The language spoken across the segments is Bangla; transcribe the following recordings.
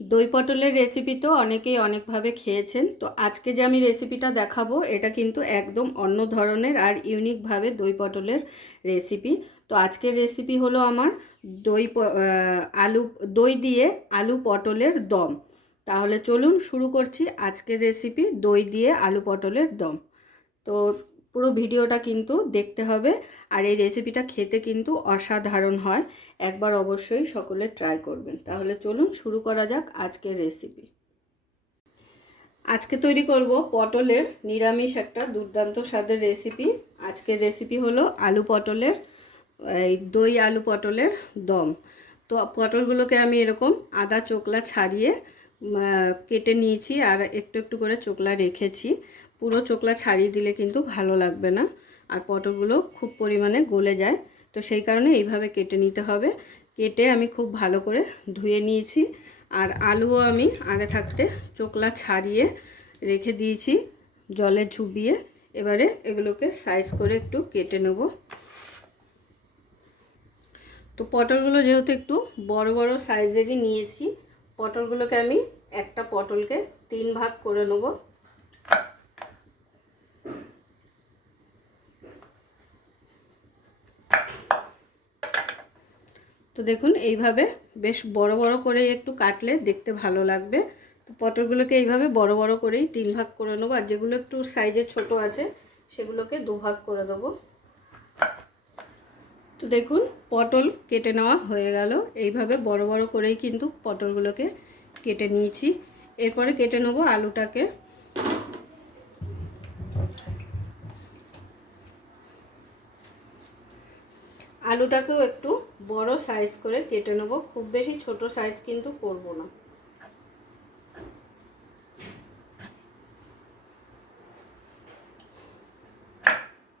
দই পটলের রেসিপি তো অনেকেই অনেকভাবে খেয়েছেন। তো আজকে যে আমি রেসিপিটা দেখাবো এটা কিন্তু একদম অন্য ধরনের আর ইউনিকভাবে দই পটলের রেসিপি। তো আজকের রেসিপি হলো আমার আলু দই দিয়ে আলু পটলের দম। তাহলে চলুন শুরু করছি আজকের রেসিপি, দই দিয়ে আলু পটলের দম। তো পুরো ভিডিওটা কিন্তু দেখতে হবে, আর এই রেসিপিটা খেতে কিন্তু অসাধারণ হয়। একবার অবশ্যই সকলে ট্রাই করবেন। তাহলে চলুন শুরু করা যাক আজকের রেসিপি। আজকে তৈরি করব পটলের নিরামিষ একটা দুর্দান্ত স্বাদের রেসিপি। আজকের রেসিপি হলো আলু পটলের দই আলু পটলের দম। তো পটলগুলোকে আমি এরকম আধা চোকলা ছাড়িয়ে কেটে নিয়েছি, আর একটু একটু করে চোকলা রেখেছি। পুরো চোকলা ছাড়িয়ে দিলে কিন্তু ভালো লাগবে না, আর পটলগুলো খুব পরিমাণে গলে যায়। তো সেই কারণে এইভাবে কেটে নিতে হবে। কেটে আমি খুব ভালো করে ধুয়ে নিয়েছি, আর আলুও আমি আগে থাকতে চোকলা ছাড়িয়ে রেখে দিয়েছি জলে চুবিয়ে। এবারে এগুলোকে সাইজ করে একটু কেটে নেব। তো পটলগুলো যেহেতু একটু বড় বড় সাইজেরই নিয়েছি, পটলগুলোকে আমি একটা পটলকে 3 ভাগ করে নেব। তো দেখুন এইভাবে বেশ বড় বড় করে একটু কাটলে দেখতে ভালো লাগবে। তো পটলগুলোকে এইভাবে বড় বড় করেই 3 ভাগ করে নেব, আর যেগুলো একটু সাইজে ছোট আছে সেগুলোকে 2 ভাগ করে দেব। তো দেখুন পটল কেটে নেওয়া হয়ে গেল। এইভাবে বড় বড় করেই কিন্তু পটলগুলোকে কেটে নিয়েছি। এরপরে কেটে নেব আলুটাকে। আলুটাকেও একটু বড় সাইজ করে কেটে নেব, খুব বেশি ছোট সাইজ কিন্তু করব না।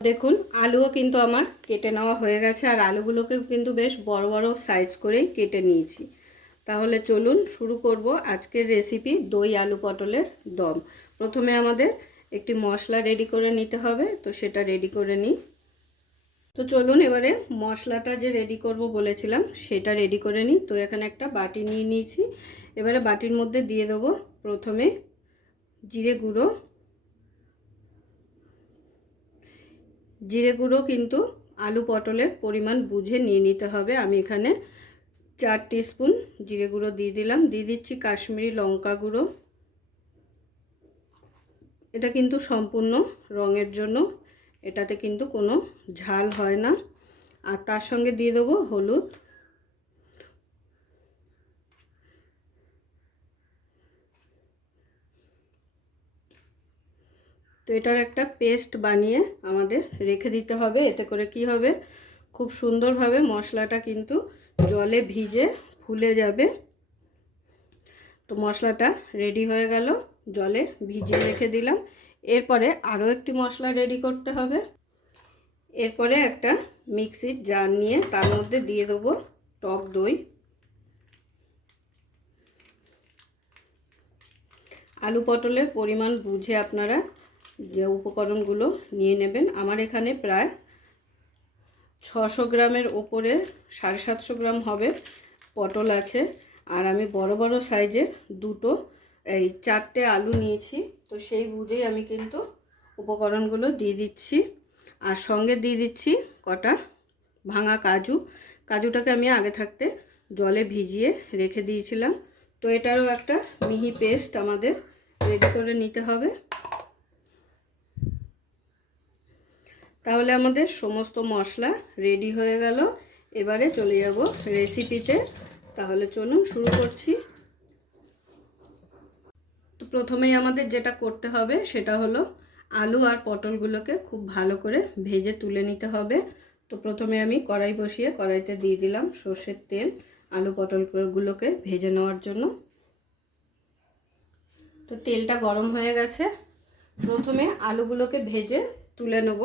দেখুন আলুও কিন্তু আমার কেটে নেওয়া হয়ে গেছে, আর আলুগুলোকেও কিন্তু বেশ বড় বড় সাইজ করেই কেটে নিয়েছি। তাহলে চলুন শুরু করব আজকের রেসিপি দই আলু পটলের দম। প্রথমে আমাদের একটি মশলা রেডি করে নিতে হবে, তো সেটা রেডি করে নিই। তো চলুন এবারে মশলাটা যে রেডি করব বলেছিলাম সেটা রেডি করে নিই। তো এখানে একটা বাটি নিয়ে নিয়েছি। এবারে বাটির মধ্যে দিয়ে দেবো প্রথমে জিরে গুঁড়ো। জিরে গুঁড়ো কিন্তু আলু পটলের পরিমাণ বুঝে নিয়ে নিতে হবে। আমি এখানে 4 টিস্পুন জিরে গুঁড়ো দিয়ে দিলাম। দিয়ে দিচ্ছি কাশ্মীরি লঙ্কা গুঁড়ো। এটা কিন্তু সম্পূর্ণ রঙের জন্য, এটাতে কিন্তু কোনো ঝাল হয় না। আর তার সঙ্গে দিয়ে দেবো হলুদ। তো এটার একটা পেস্ট বানিয়ে আমাদের রেখে দিতে হবে। এতে করে কি হবে, খুব সুন্দরভাবে মশলাটা কিন্তু জলে ভিজে ফুলে যাবে। তো মশলাটা রেডি হয়ে গেল, জলে ভিজিয়ে রেখে দিলাম। এরপরে আরও একটি মশলা রেডি করতে হবে। এরপরে একটা মিক্সির জার নিয়ে তার মধ্যে দিয়ে দেবো টক দই। আলু পটলের পরিমাণ বুঝে আপনারা যে উপকরণগুলো নিয়ে নেবেন। আমার এখানে প্রায় 600 গ্রামের ওপরে 750 গ্রাম হবে পটল আছে, আর আমি বড় বড় সাইজের এই 4টে আলু নিয়েছি। তো সেই বুঝেই আমি কিন্তু উপকরণগুলো দিয়ে দিচ্ছি, আর সঙ্গে দিয়ে দিচ্ছি কটা ভাঙা কাজু। কাজুটাকে আমি আগে থাকতে জলে ভিজিয়ে রেখে দিয়েছিলাম। তো এটারও একটা মিহি পেস্ট আমাদের রেডি করে নিতে হবে। তাহলে আমাদের সমস্ত মশলা রেডি হয়ে গেল। এবারে চলে যাব রেসিপিতে। তাহলে চলুন শুরু করছি। তো প্রথমেই আমাদের যেটা করতে হবে সেটা হলো আলু আর পটলগুলোকে খুব ভালো করে ভেজে তুলে নিতে হবে। তো প্রথমে আমি কড়াই বসিয়ে কড়াইতে দিয়ে দিলাম সর্ষের তেল আলু পটলগুলোকে ভেজে নেওয়ার জন্য। তো তেলটা গরম হয়ে গেছে। প্রথমে আলুগুলোকে ভেজে তুলে নেব।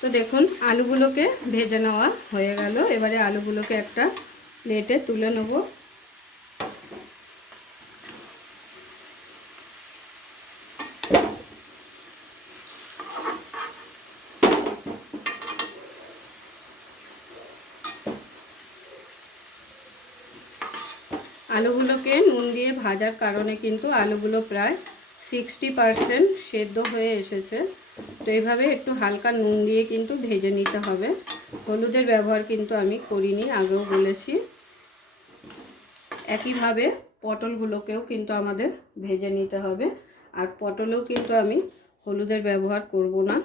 তো দেখুন আলুগুলোকে ভেজে নেওয়া হয়ে গেল। এবারে আলুগুলোকে একটা প্লেটে তুলে নেব। আলুগুলোকে নুন দিয়ে ভাজার কারণে কিন্তু আলুগুলো প্রায় 60% সেদ্ধ হয়ে এসেছে। তো এইভাবে একটু হালকা নুন দিয়ে কিন্তু ভেজে নিতে হবে। হলুদের ব্যবহার কিন্তু আমি করিনি, আগেও বলেছি। একইভাবে পটলগুলোকেও কিন্তু আমাদের ভেজে নিতে হবে, আর পটলেও কিন্তু আমি হলুদের ব্যবহার করব না।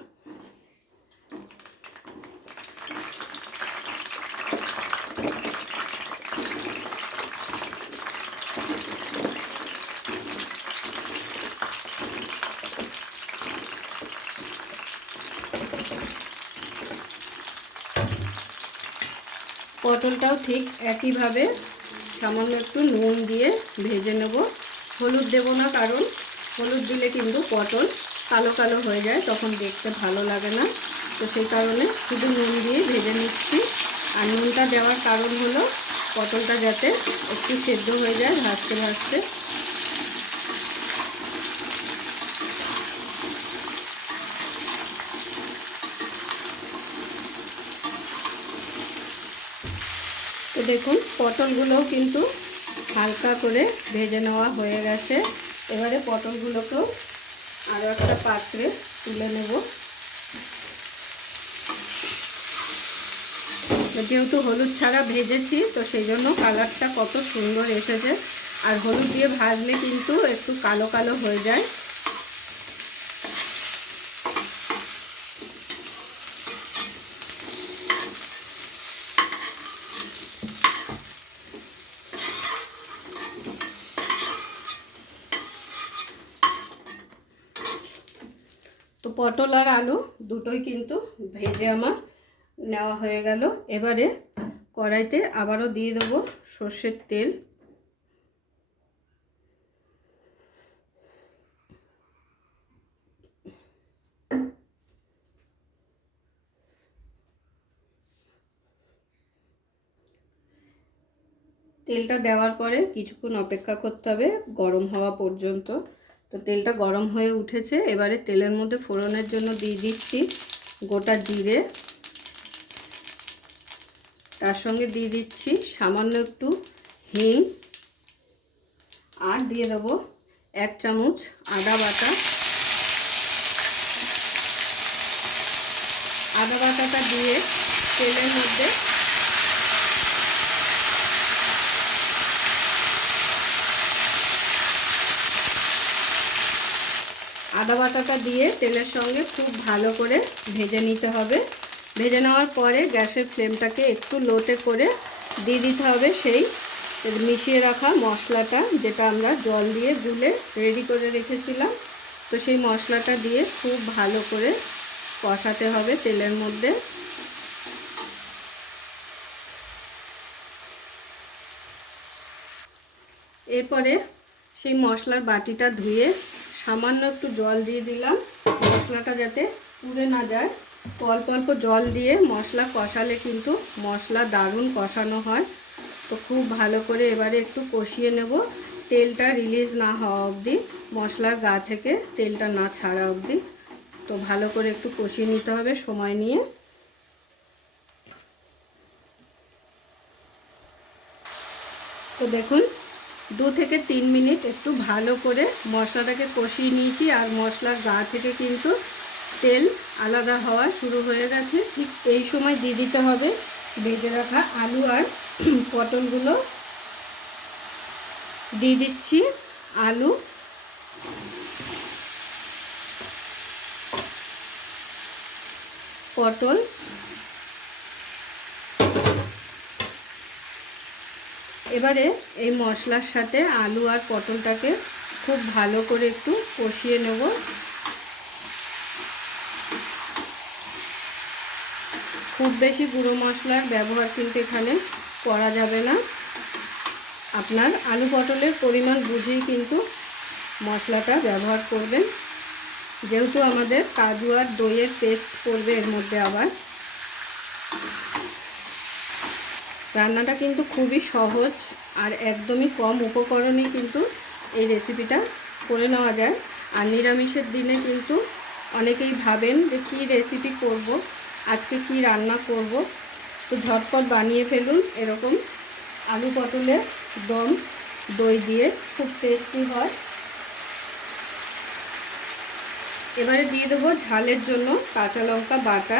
পটলটাও ঠিক একইভাবে সামান্য একটু নুন দিয়ে ভেজে নেব। হলুদ দেব না, কারণ হলুদ দিলে কিন্তু পটল কালো কালো হয়ে যায়, তখন দেখতে ভালো লাগে না। তো সেই কারণে শুধু নুন দিয়ে ভেজে নিচ্ছি। আর নুনটা দেওয়ার কারণ হলো পটলটা যাতে একটু সেদ্ধ হয়ে যায় ভাজতে ভাজতে। তো দেখুন পটলগুলোও কিন্তু হালকা করে ভেজে নেওয়া হয়ে গেছে। এবারে পটলগুলোকেও আরও একটা পাত্রে তুলে নেব। যেহেতু হলুদ ছাড়া ভেজেছি, তো সেই জন্য কালারটা কত সুন্দর এসেছে। আর হলুদ দিয়ে ভাজলে কিন্তু একটু কালো কালো হয়ে যায়। তো পটল আর আলু দুটোই কিন্তু ভেজে আমার নেওয়া হয়ে গেল। এবারে কড়াইতে আবারও দিয়ে দেবো সর্ষের তেল। তেলটা দেওয়ার পরে কিছুক্ষণ অপেক্ষা করতে হবে গরম হওয়া পর্যন্ত। তো তেলটা গরম হয়ে উঠেছে। এবারে তেলের মধ্যে ফোড়নের জন্য দিয়ে দিচ্ছি গোটা জিরে, তার সঙ্গে দিয়ে দিচ্ছি সামান্য একটু হিং, আর দিয়ে দেবো 1 চামচ আদা বাটা। আদা বাটাটা দিয়ে তেলের মধ্যে আদা বাটাটা দিয়ে তেলের সঙ্গে খুব ভালো করে ভেজে নিতে হবে। ভেজে নেওয়ার পরে গ্যাসের ফ্লেমটাকে একটু লোতে করে দিয়ে দিতে হবে সেই মিশিয়ে রাখা মশলাটা, যেটা আমরা জল দিয়ে গুলে রেডি করে রেখেছিলাম। তো সেই মশলাটা দিয়ে খুব ভালো করে কষাতে হবে তেলের মধ্যে। এরপরে সেই মশলার বাটিটা ধুয়ে সামান্য একটু জল দিয়ে দিলাম, মশলাটা যাতে পুড়ে না যায়। তো অল্প অল্প জল দিয়ে মশলা কষালে কিন্তু মশলা দারুণ কষানো হয়। তো খুব ভালো করে এবারে একটু কষিয়ে নেব, তেলটা রিলিজ না হওয়া অবধি, মশলার গা থেকে তেলটা না ছাড়া অবধি। তো ভালো করে একটু কষিয়ে নিতে হবে সময় নিয়ে। তো দেখুন 2 থেকে 3 মিনিট একটু ভালো করে মশলাটাকে কষিয়ে নিয়েছি, আর মশলার গা থেকে কিন্তু তেল আলাদা হওয়া শুরু হয়ে গেছে। ঠিক এই সময় দিয়ে দিতে হবে ভেজে রাখা আলু আর পটলগুলো। দিয়ে দিচ্ছি আলু, পটল, এবারে এই মশলার সাথে আলু আর পটলটাকে খুব ভালো করে একটু কষিয়ে নেব। খুব বেশি গুঁড়ো মশলার ব্যবহার কিন্তু এখানে করা যাবে না। আপনার আলু পটলের পরিমাণ বুঝেই কিন্তু মশলাটা ব্যবহার করবেন, যেহেতু আমাদের কাজু আর দইয়ের পেস্ট করবে এর মধ্যে। আবার রান্নাটা কিন্তু খুবই সহজ, আর একদমই কম উপকরণেই কিন্তু এই রেসিপিটা করে নেওয়া যায়। আর নিরামিষের দিনে কিন্তু অনেকেই ভাবেন যে কী রেসিপি করব, আজকে কি রান্না করব। তো ঝটপট বানিয়ে ফেলুন এরকম আলু পটলের দম। দই দিয়ে, খুব টেস্টি হয়। এবারে দিয়ে দেবো ঝালের জন্য কাঁচা লঙ্কা বাটা।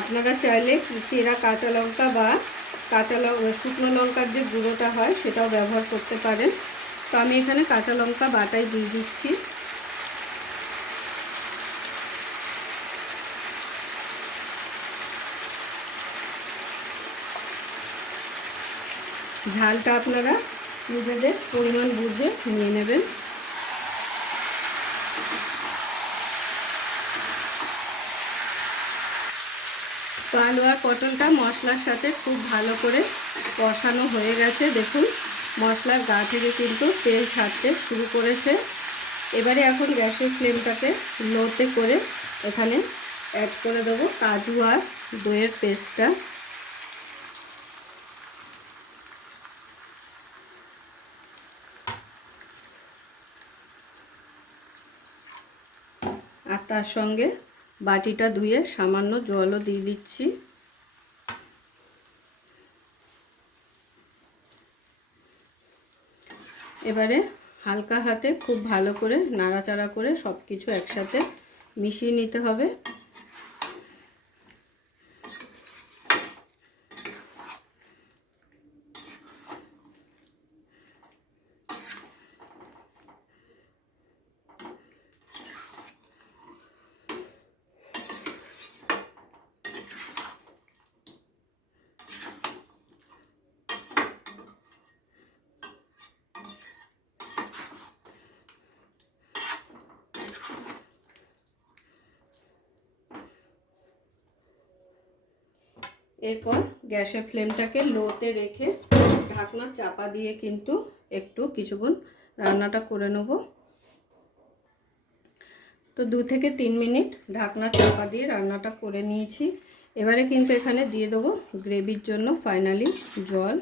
আপনারা চাইলে চেরা কাঁচা লঙ্কা বা শুকনো লঙ্কার যে গুঁড়োটা হয় সেটাও ব্যবহার করতে পারেন। তো আমি এখানে কাঁচা লঙ্কা বাটাই দিয়ে দিচ্ছি। ঝালটা আপনারা নিজেদের পরিমাণ বুঝে নিয়ে নেবেন। তো আলু আর পটলটা মশলার সাথে খুব ভালো করে কষানো হয়ে গেছে। দেখুন মশলার গা থেকে কিন্তু তেল ছাড়তে শুরু করেছে। এবারে এখন গ্যাসের ফ্লেমটাকে লোতে করে এখানে অ্যাড করে দেবো কাজু আর দইয়ের পেস্টটা। আর তার সঙ্গে বাটিটা ধুয়ে সামান্য জলও দিয়ে দিচ্ছি। এবারে হালকা হাতে খুব ভালো করে নাড়াচাড়া করে সব কিছু একসাথে মিশিয়ে নিতে হবে। এরপর গ্যাসের ফ্লেমটাকে লোতে রেখে ঢাকনা চাপা দিয়ে কিন্তু একটু কিছুক্ষণ রান্নাটা করে নেব। তো 2 থেকে 3 মিনিট ঢাকনা চাপা দিয়ে রান্নাটা করে নিয়েছি। এবারে কিন্তু এখানে দিয়ে দেবো গ্রেভির জন্য ফাইনালি জল।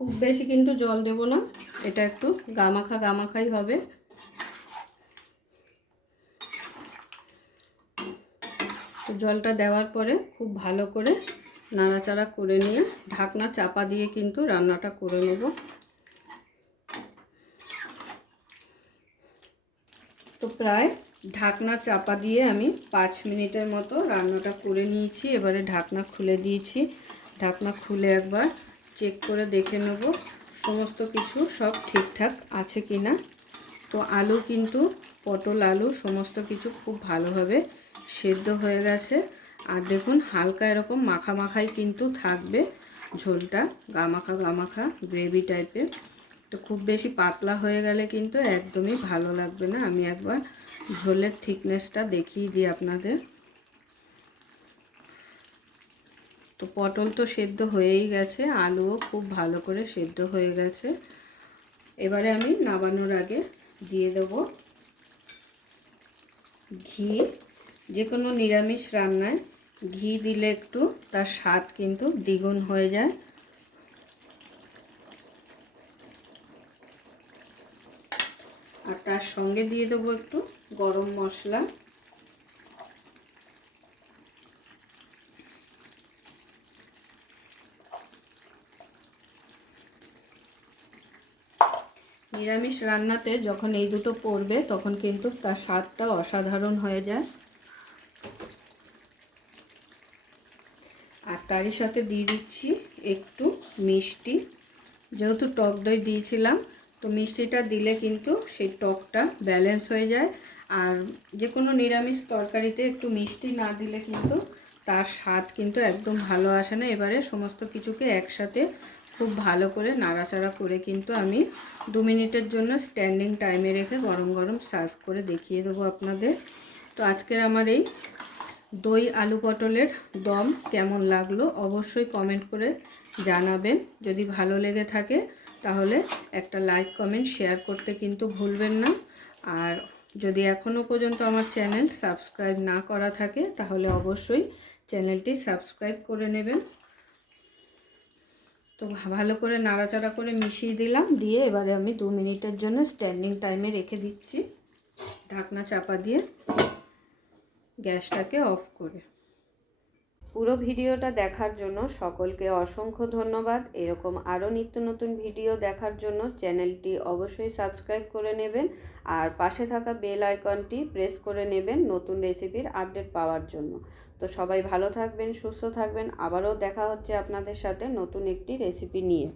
খুব বেশি কিন্তু জল দেব না, এটা একটু গামাখাই হবে। তো জলটা দেওয়ার পরে খুব ভালো করে নাড়াচাড়া করে নিয়ে ঢাকনা চাপা দিয়ে কিন্তু রান্নাটা করে নেব। তো প্রায় ঢাকনা চাপা দিয়ে আমি 5 মিনিটের মতো রান্নাটা করে নিয়েছি। এবারে ঢাকনা খুলে দিয়েছি। ঢাকনা খুলে একবার চেক করে দেখে নেব সমস্ত কিছু সব ঠিকঠাক আছে কি না। তো আলু কিন্তু পটল আলু সমস্ত কিছু খুব ভালোভাবে সেদ্ধ হয়ে গেছে। আর দেখুন হালকা এরকম মাখাই কিন্তু থাকবে ঝোলটা, গামাখা গ্রেভি টাইপের। তো খুব বেশি পাতলা হয়ে গেলে কিন্তু একদমই ভালো লাগবে না। আমি একবার ঝোলের থিকনেসটা দেখিয়ে দিই আপনাদের। তো পটল তো সেদ্ধ হয়েই গেছে, আলুও খুব ভালো করে সেদ্ধ হয়ে গেছে। এবারে আমি নামানোর আগে দিয়ে দেব ঘি। যে কোনো নিরামিষ রান্নায় ঘি দিলে একটু তার স্বাদ কিন্তু দ্বিগুণ হয়ে যায়। আর তার সঙ্গে দিয়ে দেবো একটু গরম মশলা। নিরামিষ রান্নাতে যখন এই দুটো পড়বে তখন কিন্তু তার স্বাদটা অসাধারণ হয়ে যায়। আর তারই সাথে দিয়ে দিচ্ছি একটু মিষ্টি। যেহেতু টক দই দিয়েছিলাম তো মিষ্টিটা দিলে কিন্তু সেই টকটা ব্যালেন্স হয়ে যায়। আর যে কোনো নিরামিষ তরকারিতে একটু মিষ্টি না দিলে কিন্তু তার স্বাদ কিন্তু একদম ভালো আসে না। এবারে সমস্ত কিছুকে একসাথে খুব ভালো করে নাড়াচাড়া করে কিন্তু আমি 2 মিনিটের জন্য স্ট্যান্ডিং টাইমে রেখে গরম গরম সার্ভ করে দেখিয়ে দেবো আপনাদের। তো আজকের আমার এই দই আলু পটলের দম কেমন লাগলো অবশ্যই কমেন্ট করে জানাবেন। যদি ভালো লেগে থাকে তাহলে একটা লাইক কমেন্ট শেয়ার করতে কিন্তু ভুলবেন না। আর যদি এখনও পর্যন্ত আমার চ্যানেল সাবস্ক্রাইব না করা থাকে তাহলে অবশ্যই চ্যানেলটি সাবস্ক্রাইব করে নেবেন। তো ভালো করে নাড়াচাড়া করে মিশিয়ে দিলাম, দিয়ে এবারে আমি 2 মিনিটের জন্য স্ট্যান্ডিং টাইমে রেখে দিচ্ছি ঢাকনা চাপা দিয়ে, গ্যাসটাকে অফ করে। পুরো ভিডিওটা দেখার জন্য সকলকে অসংখ্য ধন্যবাদ। এরকম আরও নিত্য নতুন ভিডিও দেখার জন্য চ্যানেলটি অবশ্যই সাবস্ক্রাইব করে নেবেন আর পাশে থাকা বেল আইকনটি প্রেস করে নেবেন নতুন রেসিপির আপডেট পাওয়ার জন্য। তো সবাই ভালো থাকবেন, সুস্থ থাকবেন। আবারও দেখা হচ্ছে আপনাদের সাথে নতুন একটি রেসিপি নিয়ে।